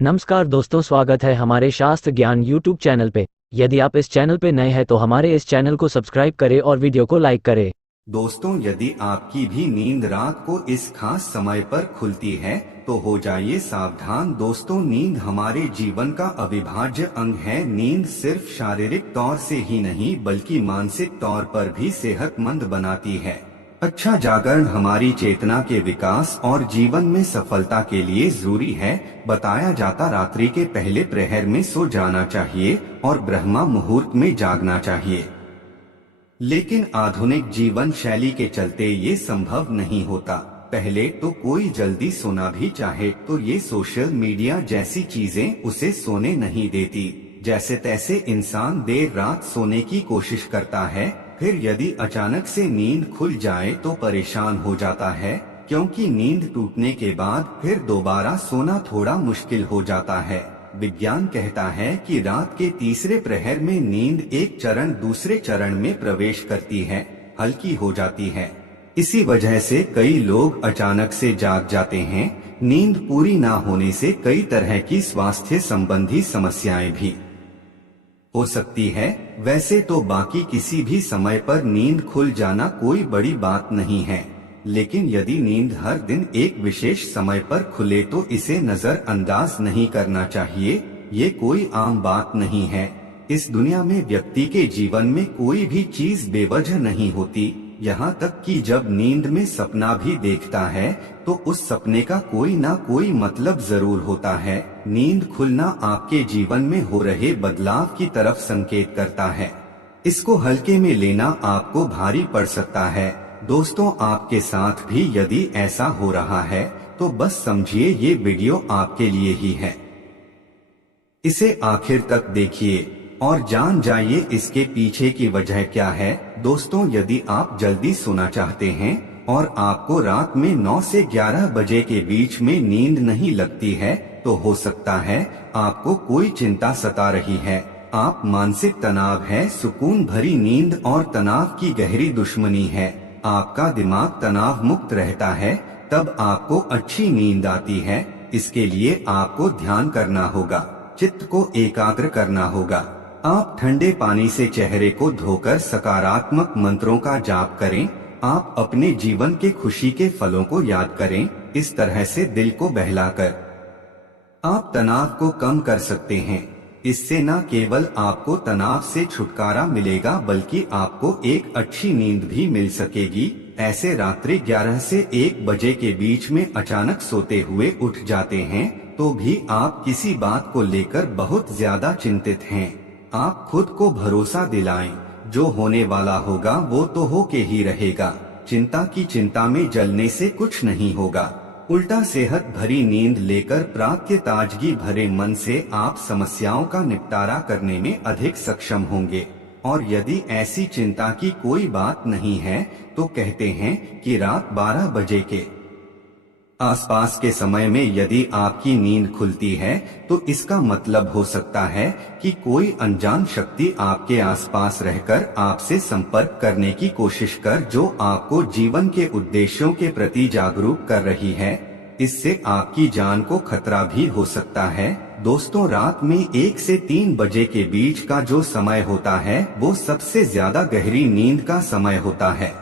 नमस्कार दोस्तों, स्वागत है हमारे शास्त्र ज्ञान यूट्यूब चैनल पे। यदि आप इस चैनल पे नए हैं तो हमारे इस चैनल को सब्सक्राइब करें और वीडियो को लाइक करें। दोस्तों, यदि आपकी भी नींद रात को इस खास समय पर खुलती है तो हो जाइए सावधान। दोस्तों, नींद हमारे जीवन का अविभाज्य अंग है। नींद सिर्फ शारीरिक तौर से ही नहीं बल्कि मानसिक तौर पर भी सेहतमंद बनाती है। अच्छा जागरण हमारी चेतना के विकास और जीवन में सफलता के लिए जरूरी है। बताया जाता रात्रि के पहले प्रहर में सो जाना चाहिए और ब्रह्मा मुहूर्त में जागना चाहिए, लेकिन आधुनिक जीवन शैली के चलते ये संभव नहीं होता। पहले तो कोई जल्दी सोना भी चाहे तो ये सोशल मीडिया जैसी चीजें उसे सोने नहीं देती। जैसे तैसे इंसान देर रात सोने की कोशिश करता है, फिर यदि अचानक से नींद खुल जाए तो परेशान हो जाता है, क्योंकि नींद टूटने के बाद फिर दोबारा सोना थोड़ा मुश्किल हो जाता है। विज्ञान कहता है कि रात के तीसरे प्रहर में नींद एक चरण दूसरे चरण में प्रवेश करती है, हल्की हो जाती है। इसी वजह से कई लोग अचानक से जाग जाते हैं। नींद पूरी ना होने से कई तरह की स्वास्थ्य संबंधी समस्याएं भी हो सकती है। वैसे तो बाकी किसी भी समय पर नींद खुल जाना कोई बड़ी बात नहीं है, लेकिन यदि नींद हर दिन एक विशेष समय पर खुले तो इसे नजरअंदाज नहीं करना चाहिए। ये कोई आम बात नहीं है। इस दुनिया में व्यक्ति के जीवन में कोई भी चीज बेवजह नहीं होती। यहाँ तक कि जब नींद में सपना भी देखता है तो उस सपने का कोई ना कोई मतलब जरूर होता है। नींद खुलना आपके जीवन में हो रहे बदलाव की तरफ संकेत करता है। इसको हल्के में लेना आपको भारी पड़ सकता है। दोस्तों, आपके साथ भी यदि ऐसा हो रहा है तो बस समझिए ये वीडियो आपके लिए ही है। इसे आखिर तक देखिए और जान जाइए इसके पीछे की वजह क्या है। दोस्तों, यदि आप जल्दी सोना चाहते हैं और आपको रात में 9 से 11 बजे के बीच में नींद नहीं लगती है तो हो सकता है आपको कोई चिंता सता रही है। आप मानसिक तनाव है, सुकून भरी नींद और तनाव की गहरी दुश्मनी है। आपका दिमाग तनाव मुक्त रहता है, तब आपको अच्छी नींद आती है। इसके लिए आपको ध्यान करना होगा, चित्त को एकाग्र करना होगा। आप ठंडे पानी से चेहरे को धोकर सकारात्मक मंत्रों का जाप करें। आप अपने जीवन के खुशी के फलों को याद करें। इस तरह से दिल को बहलाकर आप तनाव को कम कर सकते हैं। इससे न केवल आपको तनाव से छुटकारा मिलेगा बल्कि आपको एक अच्छी नींद भी मिल सकेगी। ऐसे रात्रि 11 से 1 बजे के बीच में अचानक सोते हुए उठ जाते हैं तो भी आप किसी बात को लेकर बहुत ज्यादा चिंतित हैं। आप खुद को भरोसा दिलाएं, जो होने वाला होगा वो तो होके ही रहेगा। चिंता की चिंता में जलने से कुछ नहीं होगा। उल्टा सेहत भरी नींद लेकर प्रातः ताजगी भरे मन से आप समस्याओं का निपटारा करने में अधिक सक्षम होंगे। और यदि ऐसी चिंता की कोई बात नहीं है तो कहते हैं कि रात 12 बजे के आसपास के समय में यदि आपकी नींद खुलती है तो इसका मतलब हो सकता है कि कोई अनजान शक्ति आपके आसपास रहकर आपसे संपर्क करने की कोशिश कर, जो आपको जीवन के उद्देश्यों के प्रति जागरूक कर रही है। इससे आपकी जान को खतरा भी हो सकता है। दोस्तों, रात में 1 से 3 बजे के बीच का जो समय होता है वो सबसे ज्यादा गहरी नींद का समय होता है।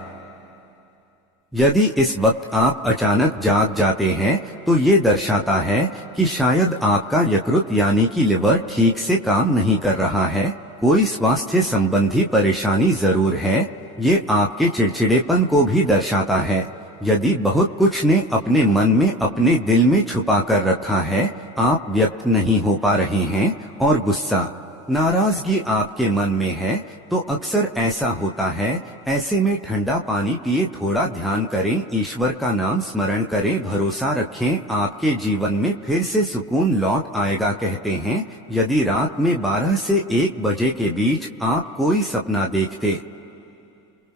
यदि इस वक्त आप अचानक जाग जाते हैं तो ये दर्शाता है कि शायद आपका यकृत यानी कि लिवर ठीक से काम नहीं कर रहा है। कोई स्वास्थ्य संबंधी परेशानी जरूर है। ये आपके चिड़चिड़ेपन को भी दर्शाता है। यदि बहुत कुछ ने अपने मन में, अपने दिल में छुपा कर रखा है, आप व्यक्त नहीं हो पा रहे हैं और गुस्सा, नाराजगी आपके मन में है तो अक्सर ऐसा होता है। ऐसे में ठंडा पानी पिए, थोड़ा ध्यान करें, ईश्वर का नाम स्मरण करें, भरोसा रखें, आपके जीवन में फिर से सुकून लौट आएगा। कहते हैं यदि रात में 12 से 1 बजे के बीच आप कोई सपना देखते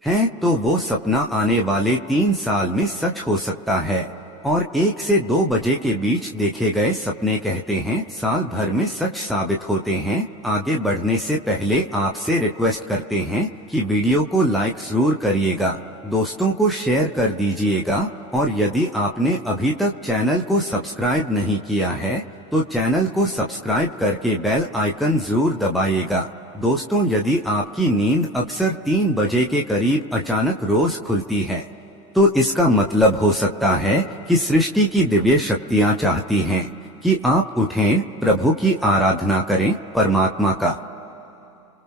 हैं तो वो सपना आने वाले 3 साल में सच हो सकता है। और 1 से 2 बजे के बीच देखे गए सपने कहते हैं साल भर में सच साबित होते हैं। आगे बढ़ने से पहले आपसे रिक्वेस्ट करते हैं कि वीडियो को लाइक जरूर करिएगा, दोस्तों को शेयर कर दीजिएगा और यदि आपने अभी तक चैनल को सब्सक्राइब नहीं किया है तो चैनल को सब्सक्राइब करके बेल आइकन जरूर दबाइएगा। दोस्तों, यदि आपकी नींद अक्सर 3 बजे के करीब अचानक रोज खुलती है, तो इसका मतलब हो सकता है कि सृष्टि की दिव्य शक्तियां चाहती हैं कि आप उठें, प्रभु की आराधना करें, परमात्मा का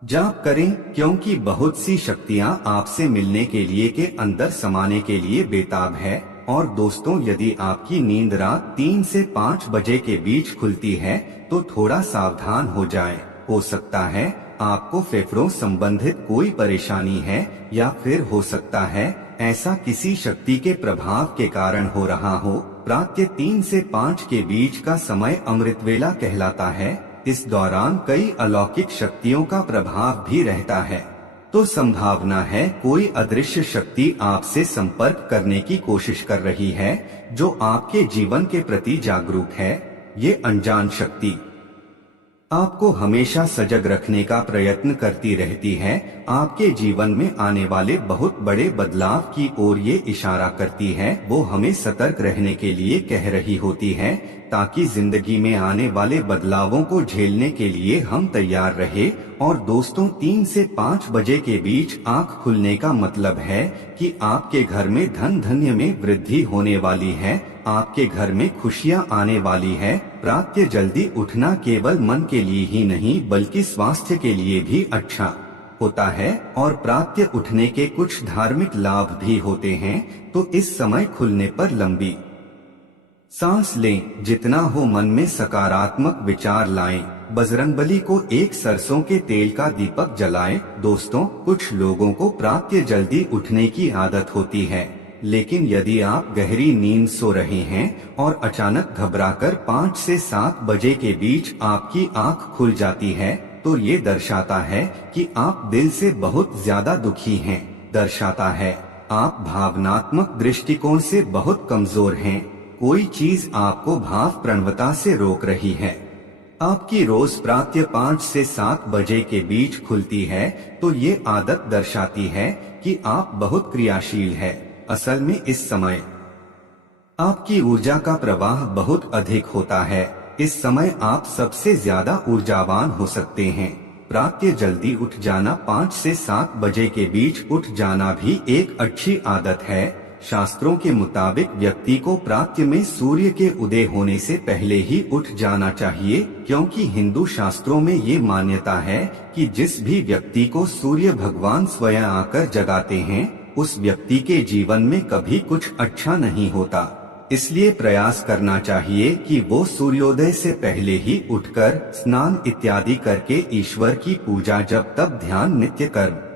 जाप करें, क्योंकि बहुत सी शक्तियां आपसे मिलने के लिए के अंदर समाने के लिए बेताब है। और दोस्तों, यदि आपकी नींद रात 3 से 5 बजे के बीच खुलती है तो थोड़ा सावधान हो जाएं। हो सकता है आपको फेफड़ों संबंधित कोई परेशानी है, या फिर हो सकता है ऐसा किसी शक्ति के प्रभाव के कारण हो रहा हो। प्रातः 3 से 5 के बीच का समय अमृत वेला कहलाता है। इस दौरान कई अलौकिक शक्तियों का प्रभाव भी रहता है, तो संभावना है कोई अदृश्य शक्ति आपसे संपर्क करने की कोशिश कर रही है, जो आपके जीवन के प्रति जागरूक है। ये अनजान शक्ति आपको हमेशा सजग रखने का प्रयत्न करती रहती है, आपके जीवन में आने वाले बहुत बड़े बदलाव की ओर ये इशारा करती है। वो हमें सतर्क रहने के लिए कह रही होती है, ताकि जिंदगी में आने वाले बदलावों को झेलने के लिए हम तैयार रहे। और दोस्तों, 3 से 5 बजे के बीच आंख खुलने का मतलब है कि आपके घर में धन धान्य में वृद्धि होने वाली है, आपके घर में खुशियां आने वाली है। प्रातः जल्दी उठना केवल मन के लिए ही नहीं बल्कि स्वास्थ्य के लिए भी अच्छा होता है, और प्रातः उठने के कुछ धार्मिक लाभ भी होते हैं। तो इस समय खुलने पर लंबी सांस लें, जितना हो मन में सकारात्मक विचार लाएं, बजरंगबली को एक सरसों के तेल का दीपक जलाएं। दोस्तों, कुछ लोगों को प्रातः जल्दी उठने की आदत होती है, लेकिन यदि आप गहरी नींद सो रहे हैं और अचानक घबराकर 5 से 7 बजे के बीच आपकी आंख खुल जाती है, तो ये दर्शाता है कि आप दिल से बहुत ज्यादा दुखी हैं। दर्शाता है आप भावनात्मक दृष्टिकोण से बहुत कमजोर हैं। कोई चीज आपको भाव प्रणवता से रोक रही है। आपकी रोज प्रातः 5 से 7 बजे के बीच खुलती है, तो ये आदत दर्शाती है कि आप बहुत क्रियाशील है। असल में इस समय आपकी ऊर्जा का प्रवाह बहुत अधिक होता है। इस समय आप सबसे ज्यादा ऊर्जावान हो सकते हैं। प्रातः जल्दी उठ जाना, 5 से 7 बजे के बीच उठ जाना भी एक अच्छी आदत है। शास्त्रों के मुताबिक व्यक्ति को प्रातः में सूर्य के उदय होने से पहले ही उठ जाना चाहिए, क्योंकि हिंदू शास्त्रों में ये मान्यता है कि जिस भी व्यक्ति को सूर्य भगवान स्वयं आकर जगाते हैं, उस व्यक्ति के जीवन में कभी कुछ अच्छा नहीं होता। इसलिए प्रयास करना चाहिए कि वो सूर्योदय से पहले ही उठकर स्नान इत्यादि करके ईश्वर की पूजा, जप, तप, ध्यान, नित्य कर्म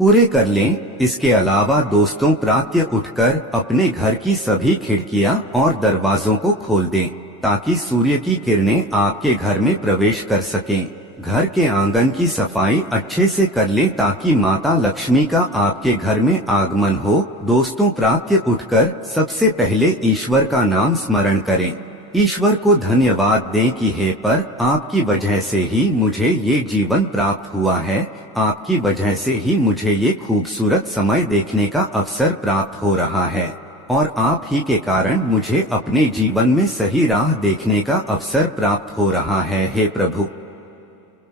पूरे कर लें। इसके अलावा दोस्तों, प्रातः उठकर अपने घर की सभी खिड़कियां और दरवाजों को खोल दें, ताकि सूर्य की किरणें आपके घर में प्रवेश कर सकें। घर के आंगन की सफाई अच्छे से कर लें, ताकि माता लक्ष्मी का आपके घर में आगमन हो। दोस्तों, प्रातः उठकर सबसे पहले ईश्वर का नाम स्मरण करें। ईश्वर को धन्यवाद दें कि हे पर, आपकी वजह से ही मुझे ये जीवन प्राप्त हुआ है, आपकी वजह से ही मुझे ये खूबसूरत समय देखने का अवसर प्राप्त हो रहा है, और आप ही के कारण मुझे अपने जीवन में सही राह देखने का अवसर प्राप्त हो रहा है। हे प्रभु,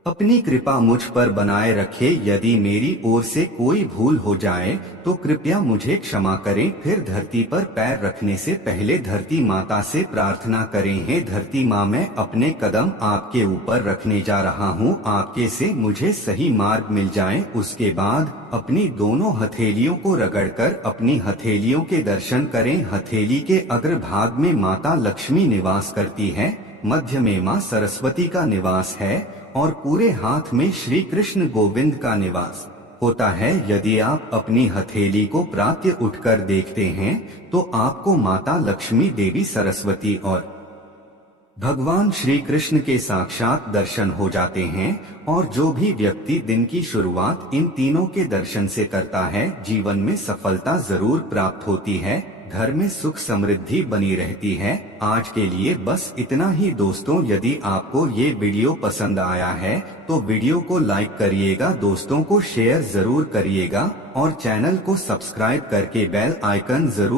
अपनी कृपा मुझ पर बनाए रखे। यदि मेरी ओर से कोई भूल हो जाए तो कृपया मुझे क्षमा करें। फिर धरती पर पैर रखने से पहले धरती माता से प्रार्थना करें, हे धरती माँ, मैं अपने कदम आपके ऊपर रखने जा रहा हूँ, आपके से मुझे सही मार्ग मिल जाए। उसके बाद अपनी दोनों हथेलियों को रगड़कर अपनी हथेलियों के दर्शन करें। हथेली के अग्रभाग में माता लक्ष्मी निवास करती है, मध्य में माँ सरस्वती का निवास है, और पूरे हाथ में श्री कृष्ण गोविंद का निवास होता है। यदि आप अपनी हथेली को प्रातः उठकर देखते हैं तो आपको माता लक्ष्मी, देवी सरस्वती और भगवान श्री कृष्ण के साक्षात दर्शन हो जाते हैं। और जो भी व्यक्ति दिन की शुरुआत इन तीनों के दर्शन से करता है, जीवन में सफलता जरूर प्राप्त होती है, घर में सुख समृद्धि बनी रहती है। आज के लिए बस इतना ही दोस्तों। यदि आपको ये वीडियो पसंद आया है तो वीडियो को लाइक करिएगा, दोस्तों को शेयर जरूर करिएगा, और चैनल को सब्सक्राइब करके बेल आइकन जरूर